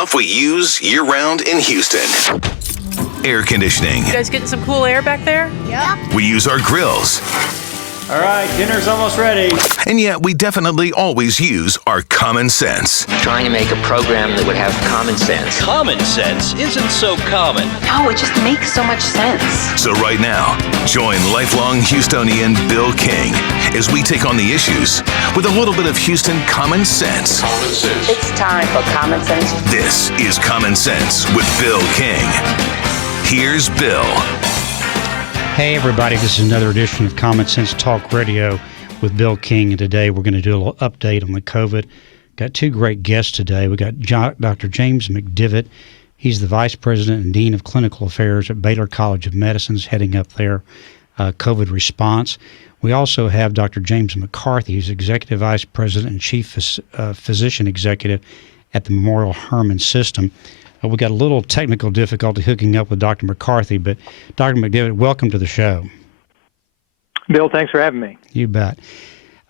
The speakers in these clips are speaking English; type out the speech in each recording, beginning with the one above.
stuff we use year-round in Houston. Air conditioning. You guys getting some cool air back there? Yep. We use our grills. All right, dinner's almost ready. And yet we definitely always use our common sense. Trying to make a program that would have common sense. Common sense isn't so common. No, it just makes so much sense. So right now, join lifelong Houstonian Bill King as we take on the issues with a little bit of Houston common sense. Common sense. It's time for Common Sense. This is Common Sense with Bill King. Here's Bill. Hey, everybody. This is another edition of Common Sense Talk Radio with Bill King. And today we're going to do a little update on the COVID. Got two great guests today. We got Dr. James McDeavitt. He's the Vice President and Dean of Clinical Affairs at Baylor College of Medicine, heading up their COVID response. We also have Dr. James McCarthy, who's Executive Vice President and Chief Physician Executive at the Memorial Hermann System. We got a little technical difficulty hooking up with Dr. McCarthy, but Dr. McDeavitt, welcome to the show. Bill, thanks for having me. You bet.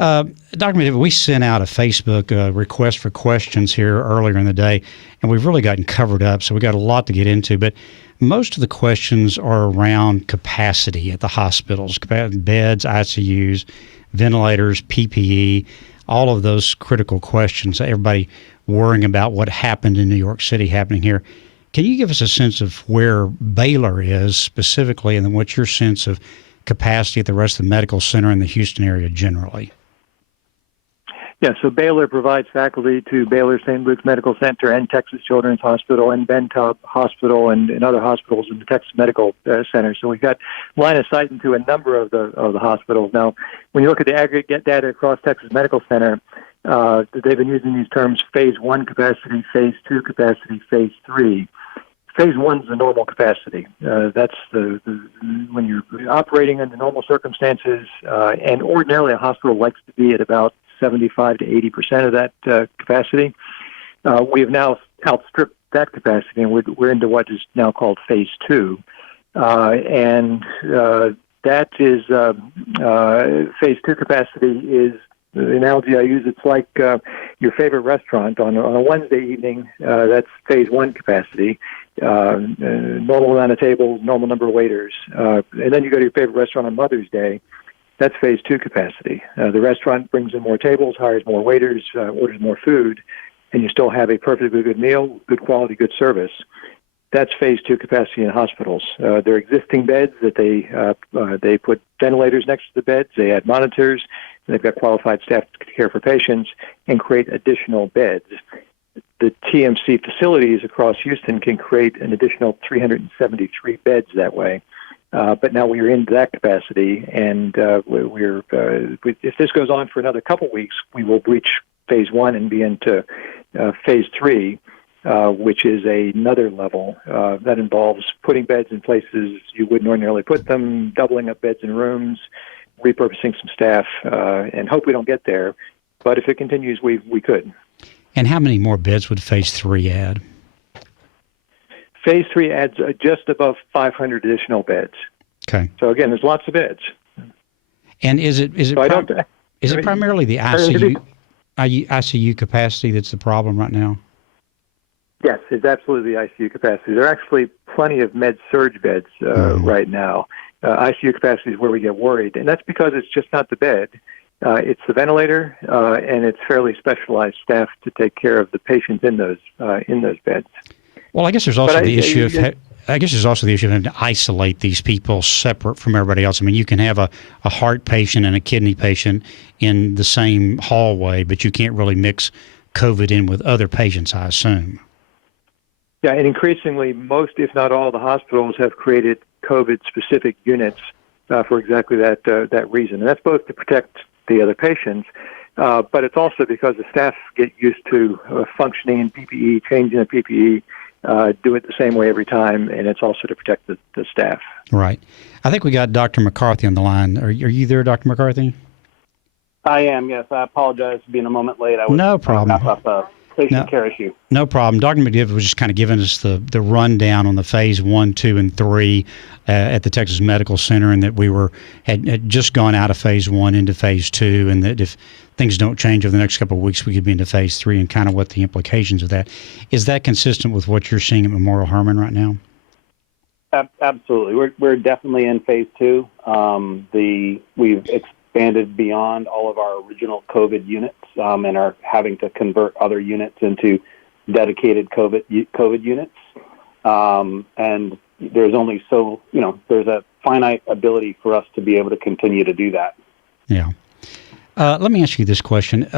Dr. McDeavitt, we sent out a Facebook request for questions here earlier in the day, and we've really gotten covered up, so we got a lot to get into. But most of the questions are around capacity at the hospitals, beds, ICUs, ventilators, PPE, all of those critical questions. Everybody worrying about what happened in New York City happening here. Can you give us a sense of where Baylor is specifically, and then what's your sense of capacity at the rest of the medical center in the Houston area generally? Yeah, so Baylor provides faculty to Baylor St. Luke's Medical Center and Texas Children's Hospital and Ben Taub Hospital and other hospitals in the Texas Medical Center. So we've got line of sight into a number of the hospitals. Now, when you look at the aggregate data across Texas Medical Center, they've been using these terms phase 1 capacity, phase 2 capacity, phase 3. Phase 1 is the normal capacity. That's the when you're operating under normal circumstances, and ordinarily a hospital likes to be at about 75 to 80% of that capacity. We have now outstripped that capacity, and we're into what is now called phase 2. And that is phase 2 capacity is, the analogy I use, it's like your favorite restaurant on a Wednesday evening. That's phase 1 capacity. Normal amount of tables, normal number of waiters. And then you go to your favorite restaurant on Mother's Day. That's phase 2 capacity. The restaurant brings in more tables, hires more waiters, orders more food, and you still have a perfectly good meal, good quality, good service. That's phase 2 capacity in hospitals. There are existing beds that they put ventilators next to the beds. They add monitors. And they've got qualified staff to care for patients and create additional beds. The TMC facilities across Houston can create an additional 373 beds that way. But now we're into that capacity, and if this goes on for another couple weeks, we will breach phase 1 and be into phase 3, which is another level that involves putting beds in places you wouldn't ordinarily put them, doubling up beds in rooms, repurposing some staff, and hope we don't get there. But if it continues, we could. And how many more beds would phase 3 add? Phase 3 adds just above 500 additional beds. Okay. So again, there's lots of beds. And is it primarily the ICU capacity that's the problem right now? Yes, it's absolutely the ICU capacity. There are actually plenty of med-surg beds right now. ICU capacity is where we get worried, and that's because it's just not the bed. It's the ventilator, and it's fairly specialized staff to take care of the patients in those beds. Well, I guess there's also the issue of having to isolate these people separate from everybody else. I mean, you can have a heart patient and a kidney patient in the same hallway, but you can't really mix COVID in with other patients, I assume. Yeah, and increasingly, most, if not all, the hospitals have created COVID-specific units for exactly that reason. And that's both to protect the other patients, but it's also because the staff get used to functioning in PPE, changing the PPE, do it the same way every time, and it's also to protect the staff. Right. I think we got Dr. McCarthy on the line. Are you there, Dr. McCarthy? I am, yes. I apologize for being a moment late. No problem. Patient care issue. No problem. Dr. McDeavitt was just kind of giving us the rundown on the phase 1, 2, and 3 at the Texas Medical Center, and that we had just gone out of phase 1 into phase 2, and that if things don't change over the next couple of weeks, we could be into phase 3 and kind of what the implications of that. Is that consistent with what you're seeing at Memorial Hermann right now? Absolutely. We're definitely in phase 2. We've expanded beyond all of our original COVID units and are having to convert other units into dedicated COVID units. And there's only there's a finite ability for us to be able to continue to do that. Yeah. Let me ask you this question.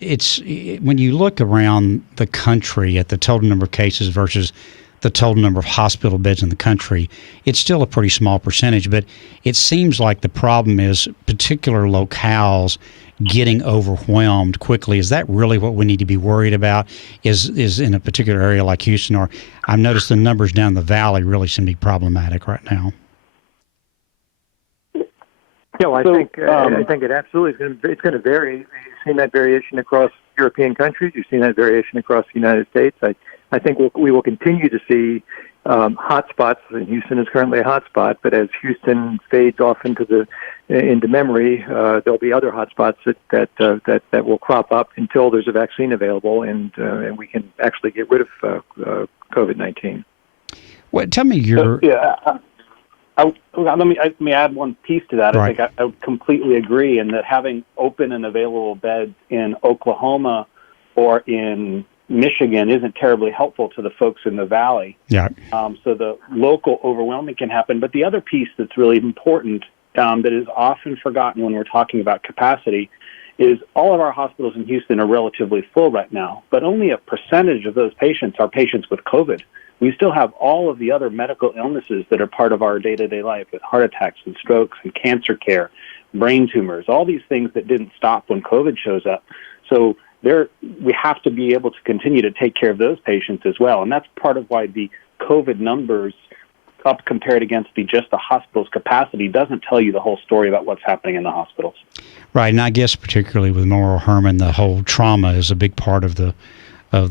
It's when you look around the country at the total number of cases versus the total number of hospital beds in the country, it's still a pretty small percentage, but it seems like the problem is particular locales getting overwhelmed quickly. Is that really what we need to be worried about? Is in a particular area like Houston, or I've noticed the numbers down the valley really seem to be problematic right now. Yeah, well, I think it absolutely is going to vary. You've seen that variation across European countries. You've seen that variation across the United States. I think we will continue to see hotspots. Houston is currently a hotspot, but as Houston fades off into memory, there'll be other hotspots that will crop up until there's a vaccine available and we can actually get rid of COVID-19. Well, tell me your. Let me add one piece to that. Right. I think I would completely agree in that having open and available beds in Oklahoma or in Michigan isn't terribly helpful to the folks in the valley. Yeah. So the local overwhelming can happen. But the other piece that's really important that is often forgotten when we're talking about capacity is all of our hospitals in Houston are relatively full right now, but only a percentage of those patients are patients with COVID. We still have all of the other medical illnesses that are part of our day-to-day life with heart attacks and strokes and cancer care, brain tumors, all these things that didn't stop when COVID shows up. So we have to be able to continue to take care of those patients as well. And that's part of why the COVID numbers up compared against just the hospital's capacity doesn't tell you the whole story about what's happening in the hospitals. Right, and I guess particularly with Memorial Hermann, the whole trauma is a big part of the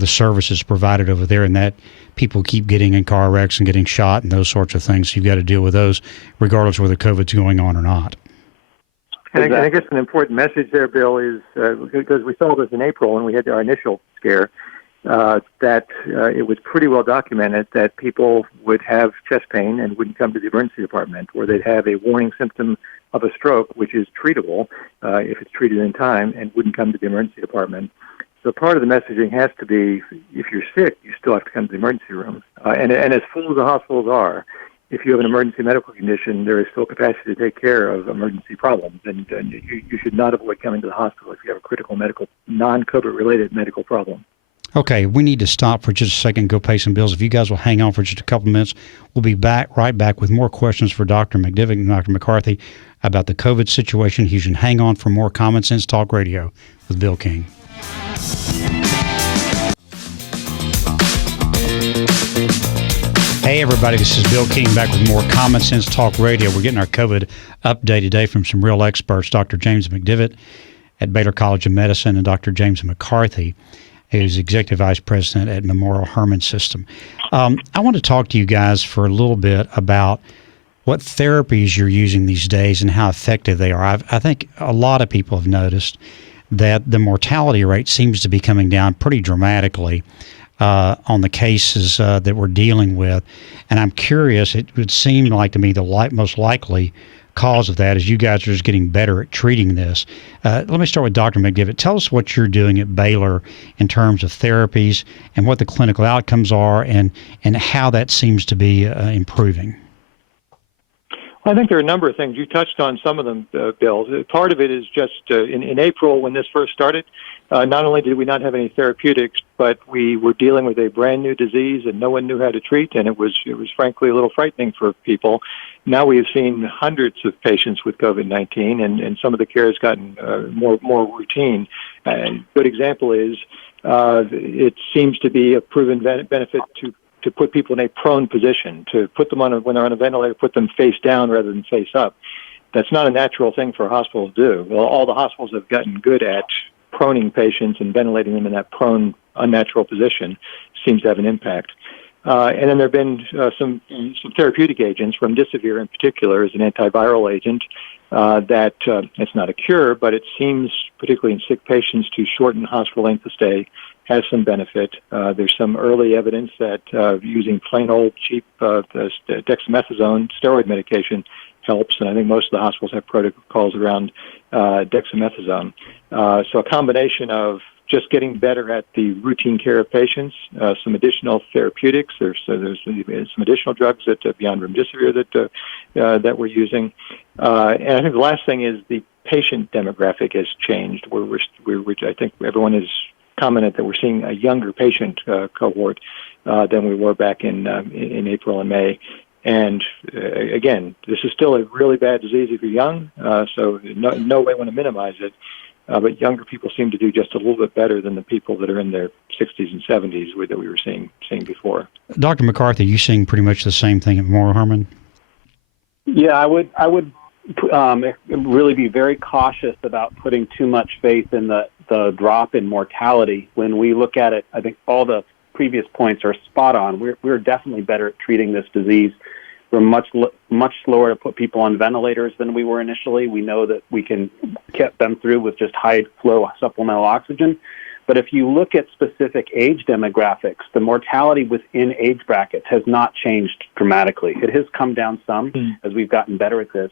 services provided over there, and that people keep getting in car wrecks and getting shot and those sorts of things. You've got to deal with those regardless whether COVID's going on or not. And I guess an important message there, Bill, is because we saw this in April when we had our initial scare, that it was pretty well documented that people would have chest pain and wouldn't come to the emergency department, or they'd have a warning symptom of a stroke, which is treatable if it's treated in time, and wouldn't come to the emergency department. So part of the messaging has to be, if you're sick, you still have to come to the emergency room. And as full as the hospitals are, if you have an emergency medical condition, there is still capacity to take care of emergency problems. And you should not avoid coming to the hospital if you have a critical medical, non-COVID-related medical problem. Okay, we need to stop for just a second and go pay some bills. If you guys will hang on for just a couple minutes, we'll be right back with more questions for Dr. McDeavitt and Dr. McCarthy about the COVID situation. You should hang on for more Common Sense Talk Radio with Bill King. Hey everybody, this is Bill King back with more Common Sense Talk Radio. We're getting our COVID update today from some real experts, Dr. James McDeavitt at Baylor College of Medicine and Dr. James McCarthy, who's Executive Vice President at Memorial Hermann System. I want to talk to you guys for a little bit about what therapies you're using these days and how effective they are. I think a lot of people have noticed that the mortality rate seems to be coming down pretty dramatically on the cases that we're dealing with. And I'm curious, it would seem like to me the most likely cause of that is you guys are just getting better at treating this. Let me start with Dr. McDeavitt. Tell us what you're doing at Baylor in terms of therapies and what the clinical outcomes are and how that seems to be improving. I think there are a number of things. You touched on some of them, Bill. Part of it is just in April when this first started, not only did we not have any therapeutics, but we were dealing with a brand new disease and no one knew how to treat, and it was frankly a little frightening for people. Now we have seen hundreds of patients with COVID-19, and some of the care has gotten more routine. A good example is it seems to be a proven benefit to put people in a prone position, to put them when they're on a ventilator, put them face down rather than face up. That's not a natural thing for hospitals to do. Well, all the hospitals have gotten good at proning patients and ventilating them in that prone, unnatural position. Seems to have an impact. And then there have been some therapeutic agents, remdesivir in particular, is an antiviral agent that it's not a cure, but it seems, particularly in sick patients, to shorten hospital length of stay, has some benefit. There's some early evidence that using plain old cheap dexamethasone steroid medication helps, and I think most of the hospitals have protocols around dexamethasone. So a combination of just getting better at the routine care of patients, some additional therapeutics. There's some additional drugs that beyond remdesivir that we're using, and I think the last thing is the patient demographic has changed. I think everyone has commented that we're seeing a younger patient cohort than we were back in April and May. And again, this is still a really bad disease if you're young, so no way want to minimize it. But younger people seem to do just a little bit better than the people that are in their 60s and 70s that we were seeing before. Dr. McCarthy, you seeing pretty much the same thing at Memorial Hermann? Yeah, I would really be very cautious about putting too much faith in the drop in mortality. When we look at it, I think all the previous points are spot on. We're definitely better at treating this disease. We're much slower to put people on ventilators than we were initially. We know that we can get them through with just high flow supplemental oxygen. But if you look at specific age demographics, the mortality within age brackets has not changed dramatically. It has come down some as we've gotten better at this.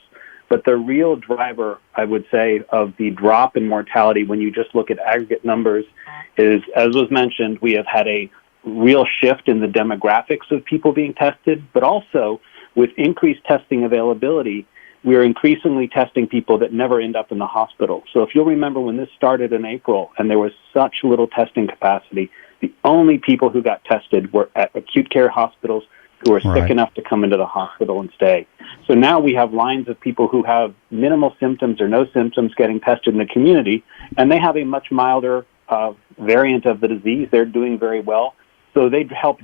But the real driver, I would say, of the drop in mortality when you just look at aggregate numbers is, as was mentioned, we have had a real shift in the demographics of people being tested, but also with increased testing availability, we are increasingly testing people that never end up in the hospital. So if you'll remember when this started in April and there was such little testing capacity, the only people who got tested were at acute care hospitals who were sick enough to come into the hospital and stay. So now we have lines of people who have minimal symptoms or no symptoms getting tested in the community, and they have a much milder variant of the disease. They're doing very well. So they help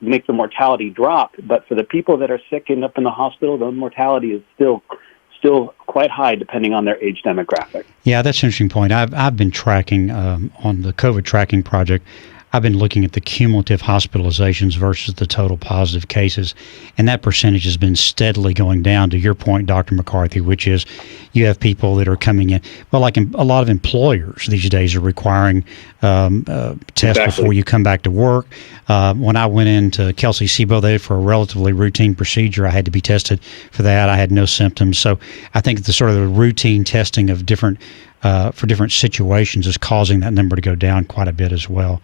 make the mortality drop. But for the people that are sick and up in the hospital, the mortality is still quite high depending on their age demographic. Yeah, that's an interesting point. I've been tracking on the COVID tracking project. I've been looking at the cumulative hospitalizations versus the total positive cases, and that percentage has been steadily going down, to your point, Dr. McCarthy, which is you have people that are coming in. Well, like a lot of employers these days are requiring tests before you come back to work. When I went into Kelsey Sibo there for a relatively routine procedure, I had to be tested for that. I had no symptoms. So I think the sort of the routine testing of different for different situations is causing that number to go down quite a bit as well.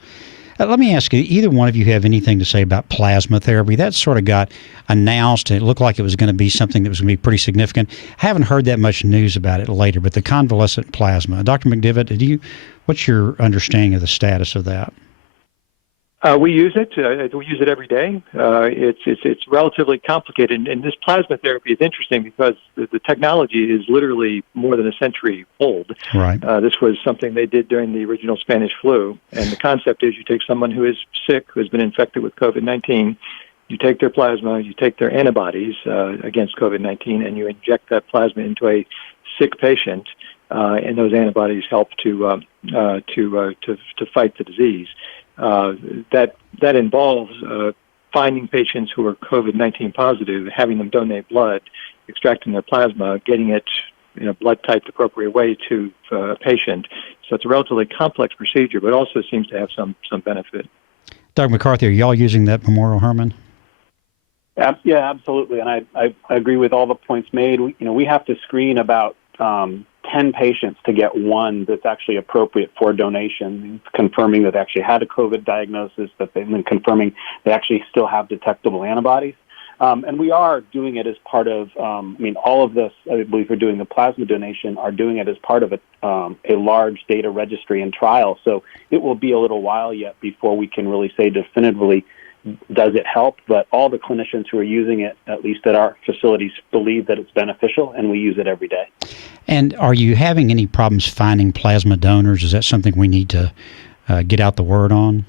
Let me ask you, either one of you have anything to say about plasma therapy? That sort of got announced, and it looked like it was going to be something that was going to be pretty significant. I haven't heard that much news about it later, but the convalescent plasma. Dr. McDeavitt, what's your understanding of the status of that? We use it. We use it every day. It's relatively complicated, and this plasma therapy is interesting because the technology is literally more than a century old. Right. This was something they did during the original Spanish flu, and the concept is you take someone who is sick, who has been infected with COVID-19, you take their plasma, you take their antibodies against COVID-19, and you inject that plasma into a sick patient, and those antibodies help to fight the disease. That involves finding patients who are COVID-19 positive, having them donate blood, extracting their plasma, getting it in a blood-typed appropriate way to a patient. So it's a relatively complex procedure, but also seems to have some benefit. Dr. McCarthy, are y'all using that Memorial Hermann? Yeah, absolutely, and I agree with all the points made. We have to screen about 10 patients to get one that's actually appropriate for donation, confirming that they actually had a COVID diagnosis, and confirming they actually still have detectable antibodies. And we are doing it as part of, all of this, I believe we're doing the plasma donation, are doing it as part of a large data registry and trial. So it will be a little while yet before we can really say definitively, does it help? But all the clinicians who are using it, at least at our facilities, believe that it's beneficial, and we use it every day. And are you having any problems finding plasma donors? Is that something we need to get out the word on?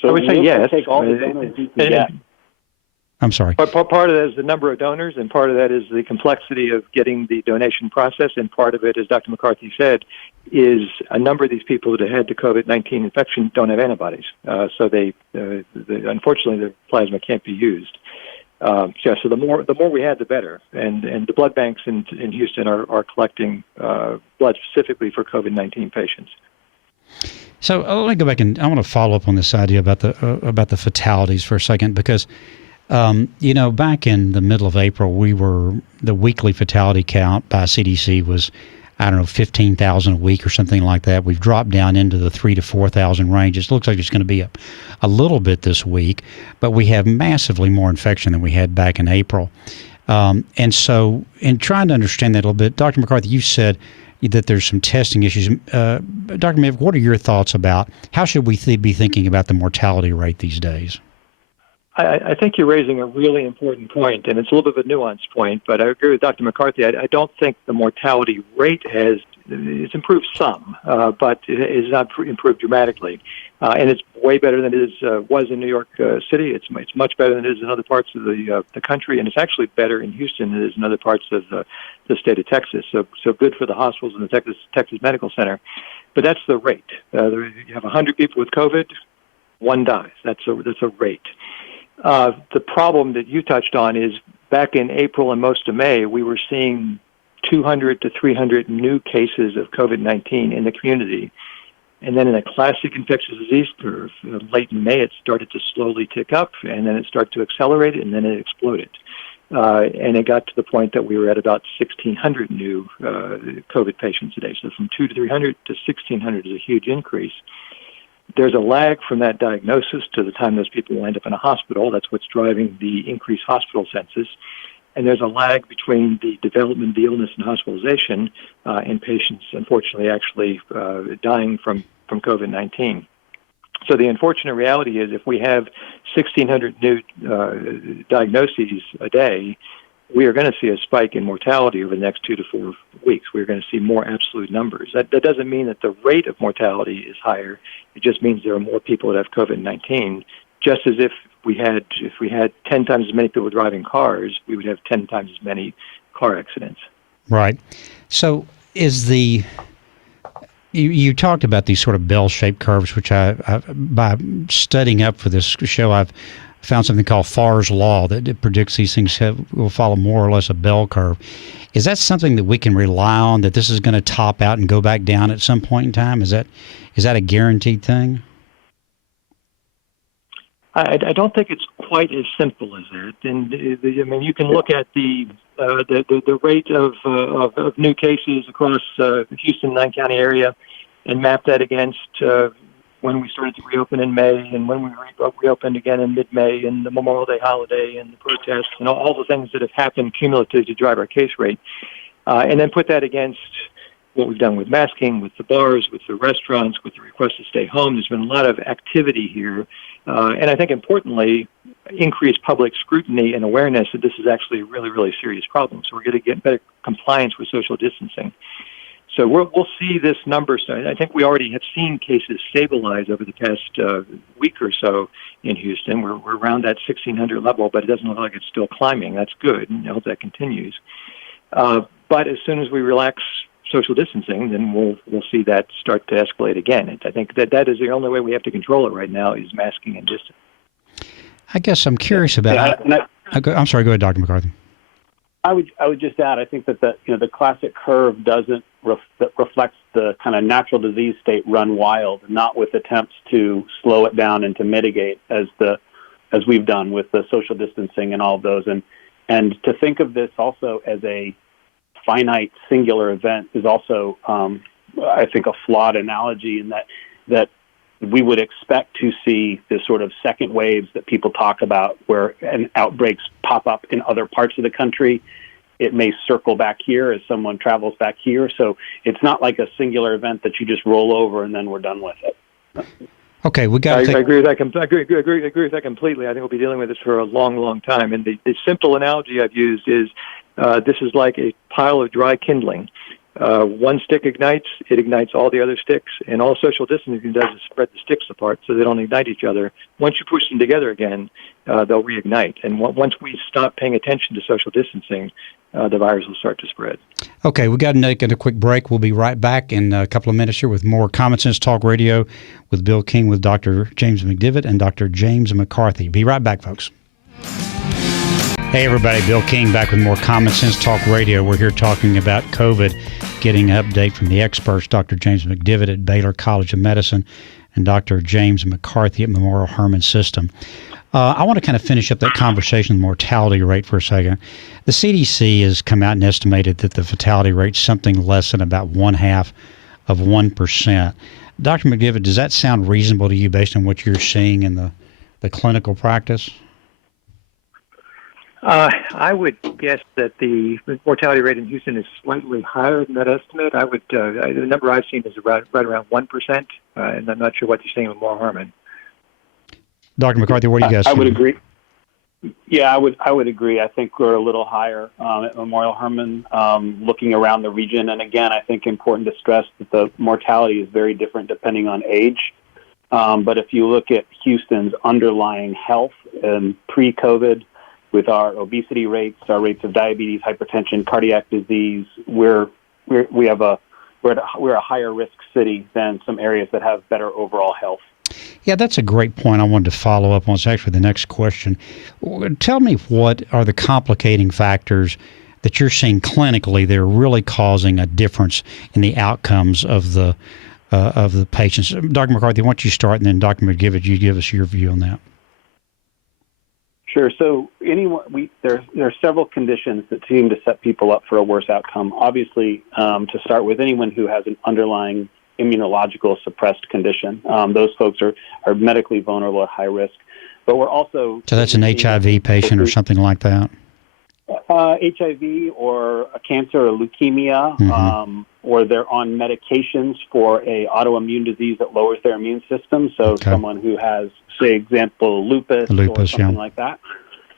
So I would say yes. Take all the donors you can get. I'm sorry. Part of that is the number of donors, and part of that is the complexity of getting the donation process, and part of it, as Dr. McCarthy said, is a number of these people that have had the COVID-19 infection don't have antibodies. So unfortunately, the plasma can't be used. So the more we had, the better. And the blood banks in Houston are collecting blood specifically for COVID-19 patients. So let me go back, and I want to follow up on this idea about the fatalities for a second, because back in the middle of April, the weekly fatality count by CDC was, 15,000 a week or something like that. We've dropped down into the 3,000 to 4,000 range. It looks like it's going to be up a little bit this week, but we have massively more infection than we had back in April. And so in trying to understand that a little bit, Dr. McCarthy, you said that there's some testing issues. Dr. McDeavitt, what are your thoughts about how should we be thinking about the mortality rate these days? I think you're raising a really important point, and it's a little bit of a nuanced point, but I agree with Dr. McCarthy. I don't think the mortality rate it's improved some, but it has not improved dramatically. And it's way better than it was in New York City. It's much better than it is in other parts of the country, and it's actually better in Houston than it is in other parts of the state of Texas. So good for the hospitals and the Texas Medical Center. But that's the rate. You have 100 people with COVID, one dies. That's a rate. The problem that you touched on is back in April and most of May, we were seeing 200 to 300 new cases of COVID-19 in the community. And then in a classic infectious disease curve, late in May, it started to slowly tick up, and then it started to accelerate, and then it exploded. And it got to the point that we were at about 1,600 new COVID patients a day. So from 200 to 300 to 1,600 is a huge increase. There's a lag from that diagnosis to the time those people will end up in a hospital. That's what's driving the increased hospital census. And there's a lag between the development of the illness and hospitalization and patients, unfortunately, actually dying from COVID-19. So the unfortunate reality is if we have 1,600 new diagnoses a day, we are going to see a spike in mortality over the next 2 to 4 weeks. We're going to see more absolute numbers. That doesn't mean that the rate of mortality is higher. It just means there are more people that have COVID-19. Just as if we had 10 times as many people driving cars, we would have 10 times as many car accidents. Right. So you talked about these sort of bell-shaped curves, which I by studying up for this show, I've found something called Farr's Law that it predicts these things will follow more or less a bell curve. Is that something that we can rely on, that this is going to top out and go back down at some point in time? Is that a guaranteed thing? I don't think it's quite as simple as that. And you can look at the rate of new cases across the Houston 9-county area and map that against when we started to reopen in May and when we reopened again in mid-May and the Memorial Day holiday and the protests and all the things that have happened cumulatively to drive our case rate. And then put that against what we've done with masking, with the bars, with the restaurants, with the request to stay home. There's been a lot of activity here. And I think importantly, increased public scrutiny and awareness that this is actually a really, really serious problem. So we're going to get better compliance with social distancing. So we'll see this number. I think we already have seen cases stabilize over the past week or so in Houston. We're around that 1,600 level, but it doesn't look like it's still climbing. That's good, and I hope that continues. But as soon as we relax social distancing, then we'll see that start to escalate again. I think that is the only way we have to control it right now is masking and distance. I guess I'm curious about. I'm sorry. Go ahead, Dr. McCarthy. I would just add. I think that the classic curve doesn't reflects the kind of natural disease state run wild, not with attempts to slow it down and to mitigate as we've done with the social distancing and all of those. And to think of this also as a finite singular event is also, I think, a flawed analogy in that we would expect to see this sort of second waves that people talk about where outbreaks pop up in other parts of the country. It may circle back here as someone travels back here. So it's not like a singular event that you just roll over and then we're done with it. Okay, we got. I agree with that. I agree with that completely. I think we'll be dealing with this for a long, long time. And the simple analogy I've used is this is like a pile of dry kindling. one stick ignites, it ignites all the other sticks, and all social distancing does is spread the sticks apart so they don't ignite each other. Once you push them together again, they'll reignite. And once we stop paying attention to social distancing, the virus will start to spread. Okay, we got to take a quick break. We'll be right back in a couple of minutes here with more Common Sense Talk Radio with Bill King, with Dr. James McDeavitt and Dr. James McCarthy. Be right back, folks. Hey, everybody. Bill King back with more Common Sense Talk Radio. We're here talking about COVID, getting an update from the experts, Dr. James McDeavitt at Baylor College of Medicine and Dr. James McCarthy at Memorial Hermann System. I want to kind of finish up that conversation on the mortality rate for a second. The CDC has come out and estimated that the fatality rate is something less than about 0.5%. Dr. McDeavitt, does that sound reasonable to you based on what you're seeing in the clinical practice? I would guess that the mortality rate in Houston is slightly higher than that estimate. The number I've seen is right around 1%, and I'm not sure what you're saying with Memorial Hermann. Dr. McCarthy, what do you guys I think? would agree. Yeah, I would agree. I think we're a little higher at Memorial Hermann, looking around the region. And again, I think important to stress that the mortality is very different depending on age. But if you look at Houston's underlying health and pre-COVID, with our obesity rates, our rates of diabetes, hypertension, cardiac disease, we're a higher risk city than some areas that have better overall health. Yeah, that's a great point I wanted to follow up on. It's actually the next question. Tell me, what are the complicating factors that you're seeing clinically that are really causing a difference in the outcomes of the patients? Dr. McCarthy, why don't you start, and then Dr. McDeavitt, you give us your view on that. Sure. So there are several conditions that seem to set people up for a worse outcome. Obviously, to start with, anyone who has an underlying immunological suppressed condition, those folks are medically vulnerable at high risk. But we're also... So that's an HIV patient or something like that? HIV or a cancer or leukemia, or they're on medications for a autoimmune disease that lowers their immune system. So someone who has, say, example, lupus or something like that.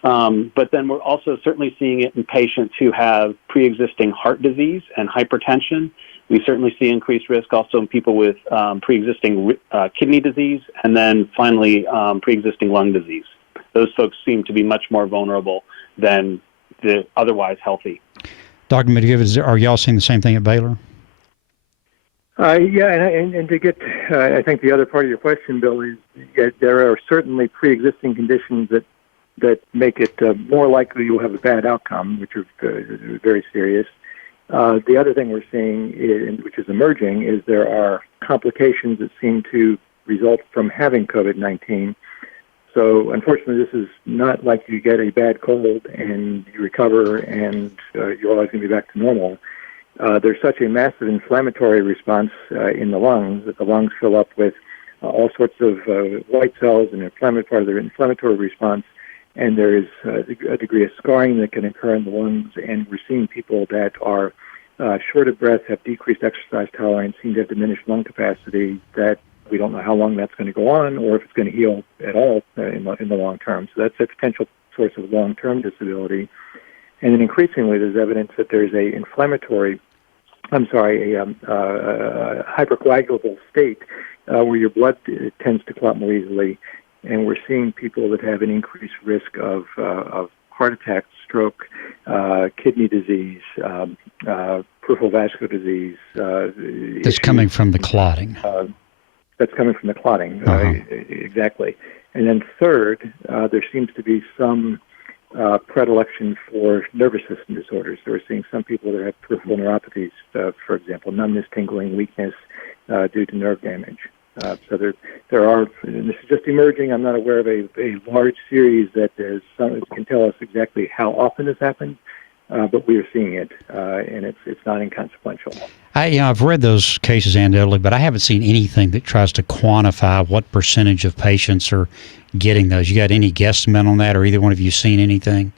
But then we're also certainly seeing it in patients who have pre-existing heart disease and hypertension. We certainly see increased risk also in people with pre-existing kidney disease, and then finally pre-existing lung disease. Those folks seem to be much more vulnerable than the otherwise healthy. Dr. McDeavitt, are y'all seeing the same thing at Baylor? Yeah, and to get, I think the other part of your question, Bill, is there are certainly pre-existing conditions that make it more likely you'll have a bad outcome, which are very serious. The other thing we're seeing, which is emerging, is there are complications that seem to result from having COVID-19. So, unfortunately, this is not like you get a bad cold and you recover and you're always going to be back to normal. There's such a massive inflammatory response in the lungs that the lungs fill up with all sorts of white cells and part of their inflammatory response, and there is a degree of scarring that can occur in the lungs, and we're seeing people that are short of breath, have decreased exercise tolerance, seem to have diminished lung capacity, that we don't know how long that's going to go on or if it's going to heal at all in the long term. So that's a potential source of long-term disability. And then increasingly, there's evidence that there's a hypercoagulable state where your blood tends to clot more easily, and we're seeing people that have an increased risk of heart attack, stroke, kidney disease, peripheral vascular disease. That's coming from the clotting. That's coming from the clotting, exactly. And then third, there seems to be some predilection for nervous system disorders. So we're seeing some people that have peripheral neuropathies, for example, numbness, tingling, weakness due to nerve damage. So there are, and this is just emerging. I'm not aware of a large series that can tell us exactly how often this happens, but we are seeing it, and it's not inconsequential. I've read those cases anecdotally, but I haven't seen anything that tries to quantify what percentage of patients are getting those. You got any guesstimate on that, or either one of you seen anything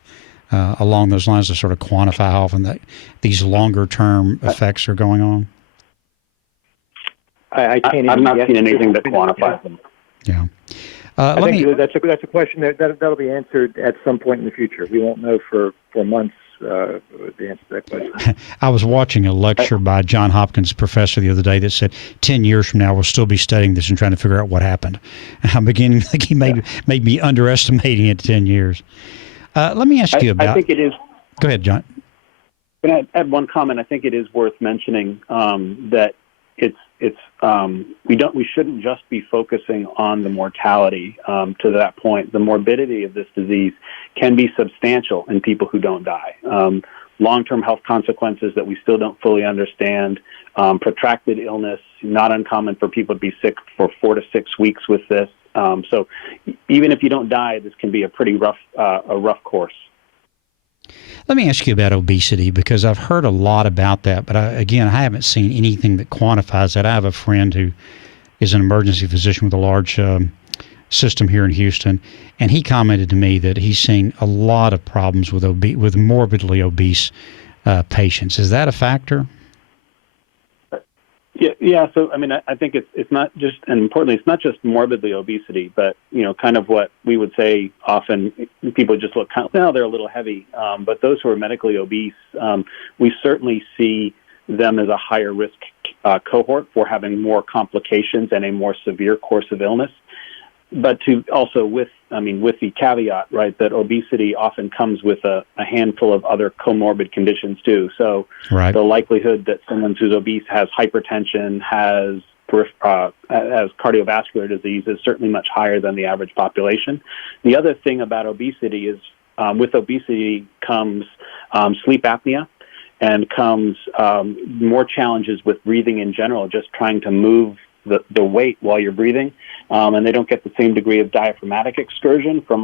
along those lines to sort of quantify how often these longer-term effects are going on? I've not seen anything that quantifies them. Yeah. I think that's a question that'll be answered at some point in the future. We won't know for months the answer to that question. I was watching a lecture by John Hopkins professor the other day that said 10 years from now we'll still be studying this and trying to figure out what happened. And I'm beginning to think he may be underestimating it 10 years. Let me ask you about... I think it is... Go ahead, John. Can I add one comment? I think it is worth mentioning that we shouldn't just be focusing on the mortality. To that point, the morbidity of this disease can be substantial in people who don't die. Long-term health consequences that we still don't fully understand, protracted illness, not uncommon for people to be sick for 4 to 6 weeks with this. So even if you don't die, this can be a pretty rough course. Let me ask you about obesity, because I've heard a lot about that, but I haven't seen anything that quantifies that. I have a friend who is an emergency physician with a large system here in Houston, and he commented to me that he's seen a lot of problems with morbidly obese patients. Is that a factor? Yeah. So, I mean, I think it's not just, and importantly, it's not just morbidly obesity, but, kind of what we would say often, people just look they're a little heavy. But those who are medically obese, we certainly see them as a higher risk cohort for having more complications and a more severe course of illness. But to also with the caveat, right, that obesity often comes with a handful of other comorbid conditions too. So right. The likelihood that someone who's obese has hypertension, has cardiovascular disease is certainly much higher than the average population. The other thing about obesity is with obesity comes sleep apnea and comes more challenges with breathing in general, just trying to move the weight while you're breathing, and they don't get the same degree of diaphragmatic excursion from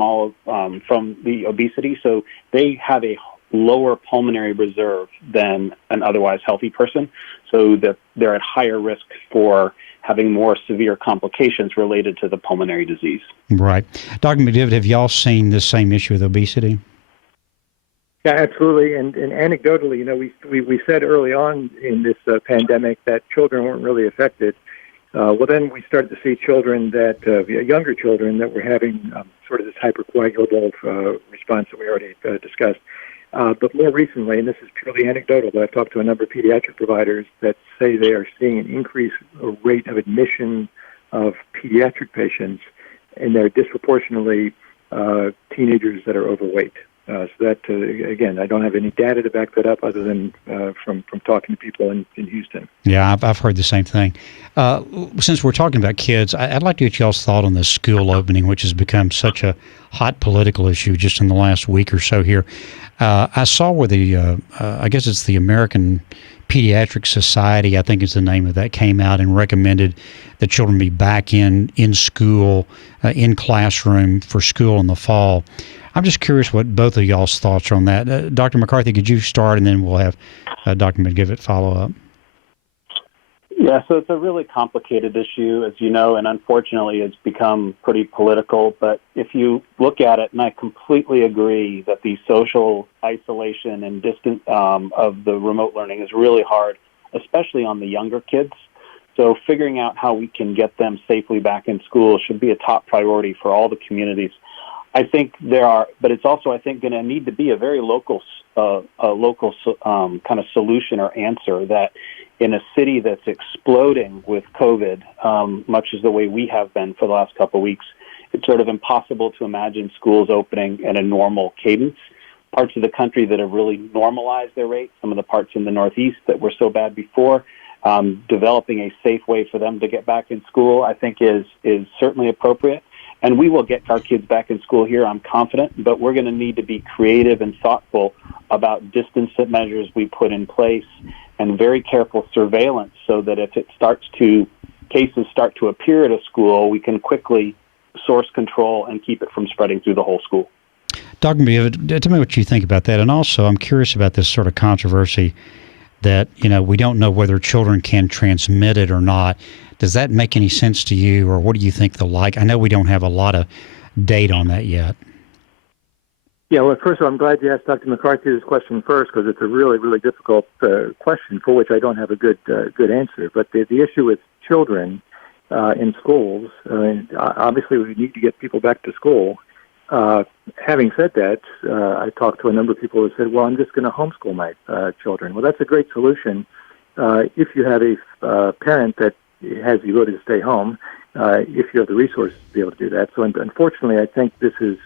the obesity. So they have a lower pulmonary reserve than an otherwise healthy person, so that they're at higher risk for having more severe complications related to the pulmonary disease. Right. Dr. McDeavitt, have y'all seen this same issue with obesity? Yeah, absolutely. And anecdotally, we said early on in this pandemic that children weren't really affected. Well, then we started to see younger children that were having sort of this hypercoagulable response that we already discussed. But more recently, and this is purely anecdotal, but I've talked to a number of pediatric providers that say they are seeing an increased rate of admission of pediatric patients, and they're disproportionately teenagers that are overweight. So that, again, I don't have any data to back that up other than from talking to people in Houston. Yeah, I've heard the same thing. Since we're talking about kids, I'd like to get y'all's thought on the school opening, which has become such a hot political issue just in the last week or so here. I saw where I guess it's the American Pediatric Society, I think is the name of that, came out and recommended that children be back in school, in classroom for school in the fall. I'm just curious what both of y'all's thoughts are on that. Dr. McCarthy, could you start, and then we'll have Dr. McDeavitt follow up. Yeah, so it's a really complicated issue, as you know, and unfortunately it's become pretty political. But if you look at it, and I completely agree that the social isolation and distance of the remote learning is really hard, especially on the younger kids. So figuring out how we can get them safely back in school should be a top priority for all the communities. I think but it's also, I think, going to need to be a very local kind of solution or answer that in a city that's exploding with COVID, much as the way we have been for the last couple of weeks, it's sort of impossible to imagine schools opening at a normal cadence. Parts of the country that have really normalized their rate, some of the parts in the Northeast that were so bad before, developing a safe way for them to get back in school, I think is certainly appropriate. And we will get our kids back in school here, I'm confident, but we're going to need to be creative and thoughtful about distance measures we put in place and very careful surveillance so that if cases start to appear at a school, we can quickly source control and keep it from spreading through the whole school. Dr. McDeavitt, tell me what you think about that. And also, I'm curious about this sort of controversy that, we don't know whether children can transmit it or not. Does that make any sense to you, or what do you think I know we don't have a lot of data on that yet. Yeah, well, first of all, I'm glad you asked Dr. McCarthy this question first, because it's a really, really difficult question for which I don't have a good answer. But the issue with children in schools, obviously we need to get people back to school. Having said that, I talked to a number of people who said, well, I'm just going to homeschool my children. Well, that's a great solution if you have a parent that has the ability to stay home, if you have the resources to be able to do that. So unfortunately, I think this is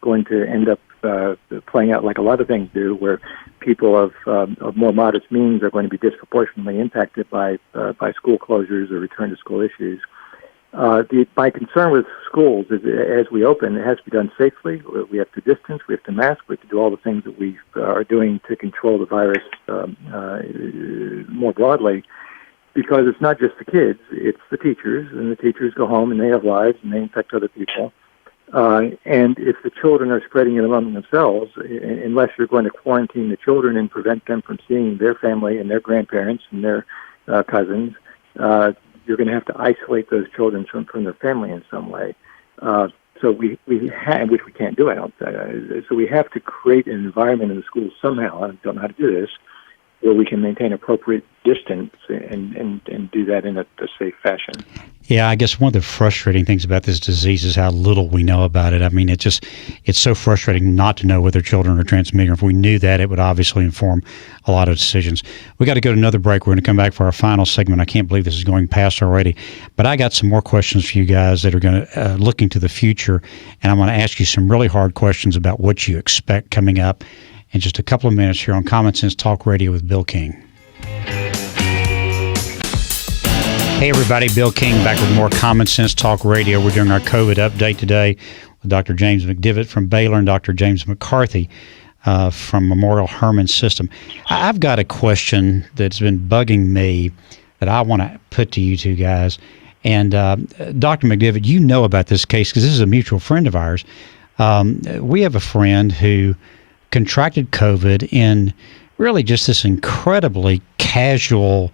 going to end up playing out like a lot of things do, where people of more modest means are going to be disproportionately impacted by school closures or return to school issues. My concern with schools is as we open, it has to be done safely. We have to distance, we have to mask, we have to do all the things that we are doing to control the virus more broadly, because it's not just the kids, it's the teachers, and the teachers go home and they have lives and they infect other people. And if the children are spreading it among themselves, unless you're going to quarantine the children and prevent them from seeing their family and their grandparents and their cousins, you're going to have to isolate those children from their family in some way. So we have, which we can't do, I don't think. So we have to create an environment in the schools somehow, I don't know how to do this, where we can maintain appropriate distance and do that in a safe fashion. Yeah, I guess one of the frustrating things about this disease is how little we know about it. I mean, it's so frustrating not to know whether children are transmitting. If we knew that, it would obviously inform a lot of decisions. We got to go to another break. We're going to come back for our final segment. I can't believe this is going past already. But I got some more questions for you guys that are going to look into the future, and I'm going to ask you some really hard questions about what you expect coming up in just a couple of minutes here on Common Sense Talk Radio with Bill King. Hey everybody, Bill King back with more Common Sense Talk Radio. We're doing our COVID update today with Dr. James McDeavitt from Baylor and Dr. James McCarthy from Memorial Hermann System. I've got a question that's been bugging me that I want to put to you two guys. And Dr. McDeavitt, you know about this case because this is a mutual friend of ours. We have a friend who contracted COVID in really just this incredibly casual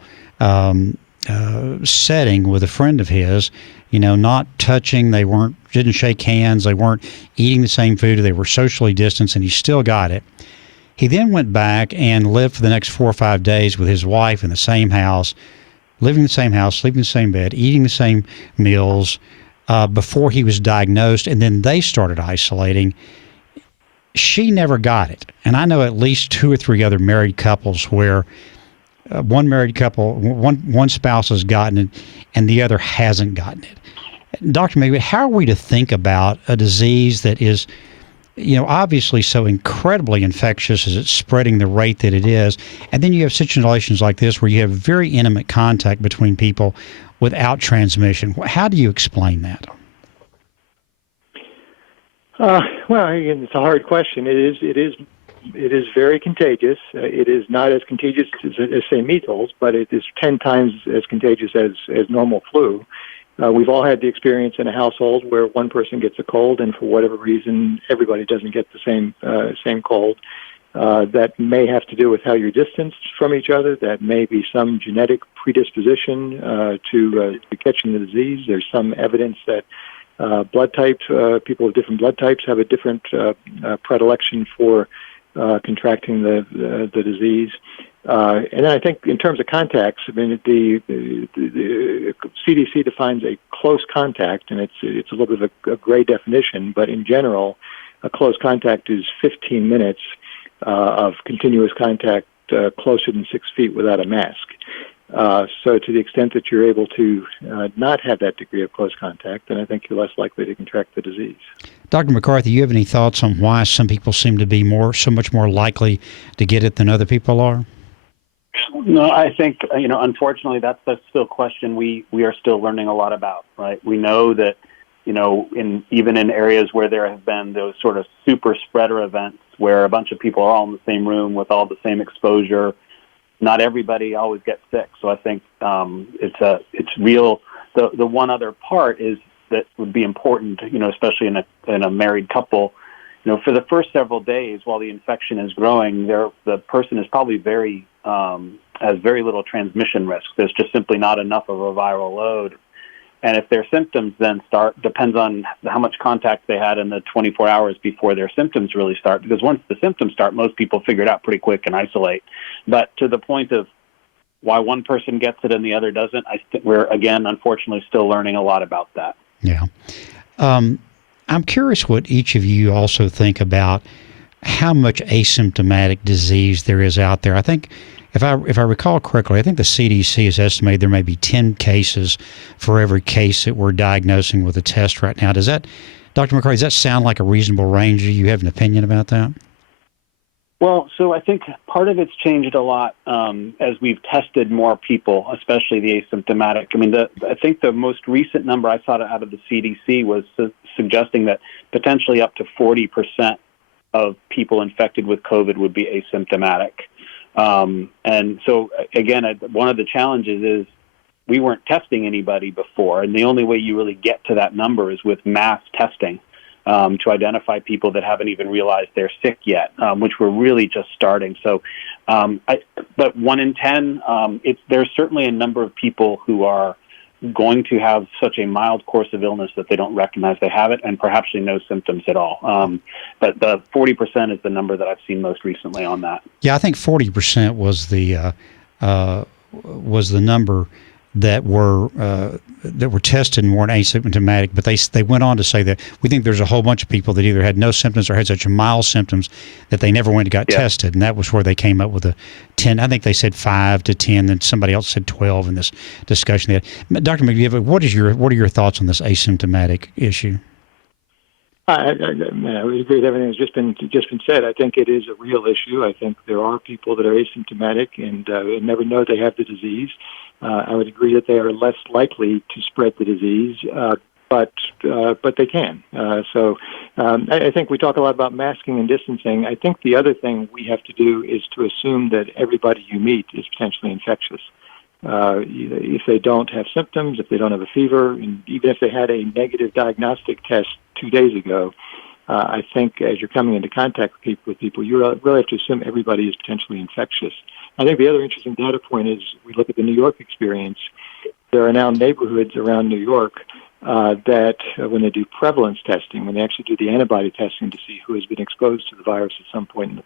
setting with a friend of his, not touching. They didn't shake hands. They weren't eating the same food. They were socially distanced, and he still got it. He then went back and lived for the next 4 or 5 days with his wife in the same house, living in the same house, sleeping in the same bed, eating the same meals before he was diagnosed, and then they started isolating. She never got it. And I know at least 2 or 3 other married couples where one married couple, one spouse has gotten it and the other hasn't gotten it. Dr. McDeavitt, how are we to think about a disease that is, obviously so incredibly infectious as it's spreading the rate that it is, and then you have situations like this where you have very intimate contact between people without transmission? How do you explain that? Well, again, it's a hard question. It is very contagious. It is not as contagious as say, measles, but it is 10 times as contagious as normal flu. We've all had the experience in a household where one person gets a cold, and for whatever reason, everybody doesn't get the same cold. That may have to do with how you're distanced from each other. That may be some genetic predisposition to catching the disease. There's some evidence that blood types, people with different blood types have a different predilection for contracting the disease. And then I think in terms of contacts, I mean, the CDC defines a close contact, and it's a little bit of a gray definition, but in general, a close contact is 15 minutes of continuous contact closer than 6 feet without a mask. So to the extent that you're able to not have that degree of close contact, then I think you're less likely to contract the disease. Dr. McCarthy, you have any thoughts on why some people seem to be so much more likely to get it than other people are? No, I think, unfortunately, that's still a question we are still learning a lot about, right? We know that, even in areas where there have been those sort of super spreader events where a bunch of people are all in the same room with all the same exposure, not everybody always gets sick. So I think it's real. The one other part is that would be important, especially in a married couple, for the first several days while the infection is growing, the person is probably has very little transmission risk. There's just simply not enough of a viral load. And if their symptoms then depends on how much contact they had in the 24 hours before their symptoms really start. Because once the symptoms start, most people figure it out pretty quick and isolate. But to the point of why one person gets it and the other doesn't, we're, again, unfortunately, still learning a lot about that. Yeah. I'm curious what each of you also think about how much asymptomatic disease there is out there. I think, if I recall correctly, I think the CDC has estimated there may be 10 cases for every case that we're diagnosing with a test right now. Does that, Dr. McCarthy, does that sound like a reasonable range? Do you have an opinion about that? Well, so I think part of it's changed a lot as we've tested more people, especially the asymptomatic. I mean, I think the most recent number I saw out of the CDC was suggesting that potentially up to 40% of people infected with COVID would be asymptomatic. And so, again, one of the challenges is we weren't testing anybody before, and the only way you really get to that number is with mass testing to identify people that haven't even realized they're sick yet, which we're really just starting. So, but 1 in 10, there's certainly a number of people who are going to have such a mild course of illness that they don't recognize they have it, and perhaps no symptoms at all. But the 40% is the number that I've seen most recently on that. Yeah, I think 40% was the number that were tested and weren't asymptomatic. But they went on to say that we think there's a whole bunch of people that either had no symptoms or had such mild symptoms that they never went and got tested, and that was where they came up with a 10. I think they said 5 to 10, and somebody else said 12 in this discussion. Dr. McDeavitt, what are your thoughts on this asymptomatic issue? I would agree with everything that's just been said. I think it is a real issue. I think there are people that are asymptomatic and never know they have the disease. I would agree that they are less likely to spread the disease, but they can. So I think we talk a lot about masking and distancing. I think the other thing we have to do is to assume that everybody you meet is potentially infectious. If they don't have symptoms, if they don't have a fever, and even if they had a negative diagnostic test 2 days ago, I think as you're coming into contact with people, you really have to assume everybody is potentially infectious. I think the other interesting data point is we look at the New York experience. There are now neighborhoods around New York that when they do prevalence testing, when they actually do the antibody testing to see who has been exposed to the virus at some point in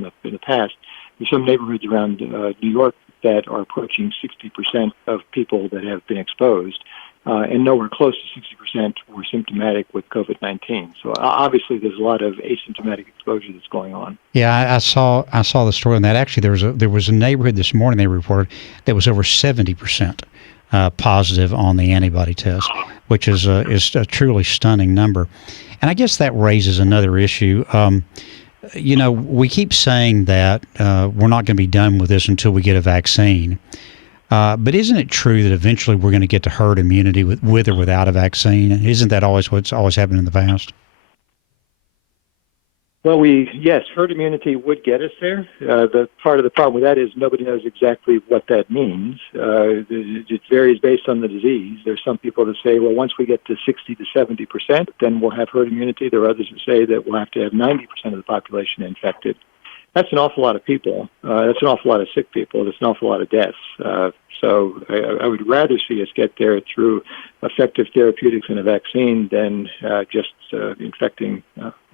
the past, there's some neighborhoods around New York that are approaching 60% of people that have been exposed, and nowhere close to 60% were symptomatic with COVID-19. So obviously, there's a lot of asymptomatic exposure that's going on. Yeah, I saw the story on that. Actually, there was a neighborhood this morning they reported that was over 70% positive on the antibody test, which is a truly stunning number. And I guess that raises another issue. We keep saying that we're not going to be done with this until we get a vaccine. But isn't it true that eventually we're going to get to herd immunity with or without a vaccine? Isn't that always what's always happened in the past? Well, yes, herd immunity would get us there. The part of the problem with that is nobody knows exactly what that means. It varies based on the disease. There's some people that say, well, once we get to 60 to 70%, then we'll have herd immunity. There are others who say that we'll have to have 90% of the population infected. That's an awful lot of people. That's an awful lot of sick people. That's an awful lot of deaths. So I would rather see us get there through effective therapeutics and a vaccine than just infecting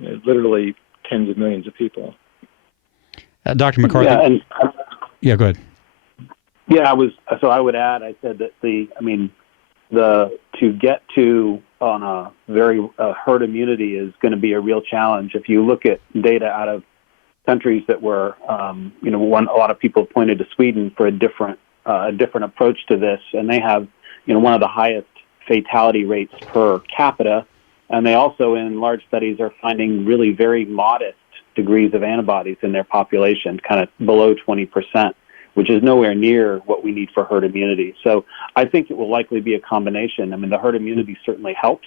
literally tens of millions of people. Dr. McCarthy? Yeah, go ahead. Yeah, I would add, I said that to get to on a very herd immunity is going to be a real challenge. If you look at data out of countries that were, a lot of people pointed to Sweden for a different approach to this, and they have, one of the highest fatality rates per capita, and they also, in large studies, are finding really very modest degrees of antibodies in their population, kind of below 20%, which is nowhere near what we need for herd immunity. So I think it will likely be a combination. The herd immunity certainly helps.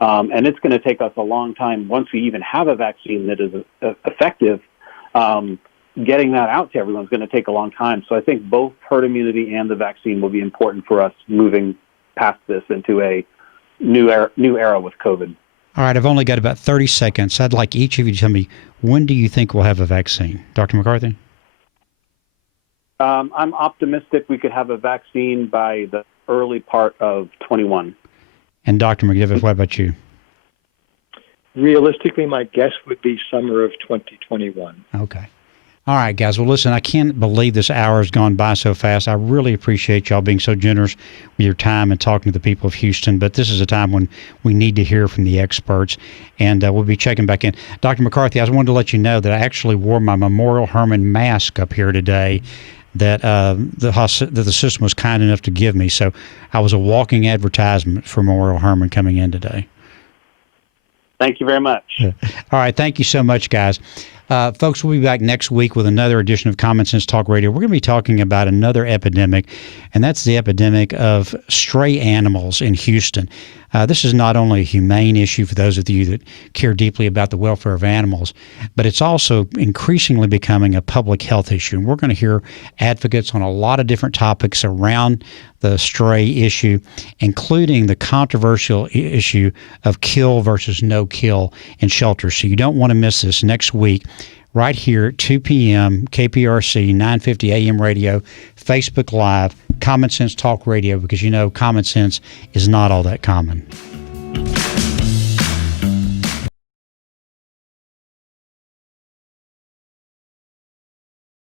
And it's going to take us a long time, once we even have a vaccine that is effective, getting that out to everyone is going to take a long time. So I think both herd immunity and the vaccine will be important for us moving past this into a new era with COVID. All right, I've only got about 30 seconds. I'd like each of you to tell me, when do you think we'll have a vaccine? Dr. McCarthy? I'm optimistic we could have a vaccine by the early part of 21. And Dr. McDeavitt, what about you? Realistically, my guess would be summer of 2021. Okay. All right, guys. Well, listen, I can't believe this hour has gone by so fast. I really appreciate y'all being so generous with your time and talking to the people of Houston. But this is a time when we need to hear from the experts, and we'll be checking back in. Dr. McCarthy, I just wanted to let you know that I actually wore my Memorial Hermann mask up here today that the system was kind enough to give me. So I was a walking advertisement for Memorial Hermann coming in today. Thank you very much. All right. Thank you so much, guys. Folks, we'll be back next week with another edition of Common Sense Talk Radio. We're going to be talking about another epidemic, and that's the epidemic of stray animals in Houston. This is not only a humane issue for those of you that care deeply about the welfare of animals, but it's also increasingly becoming a public health issue. And we're going to hear advocates on a lot of different topics around the stray issue, including the controversial issue of kill versus no kill in shelters. So you don't want to miss this next week. Right here at 2 p.m., KPRC, 950 AM radio, Facebook Live, Common Sense Talk Radio, because you know common sense is not all that common.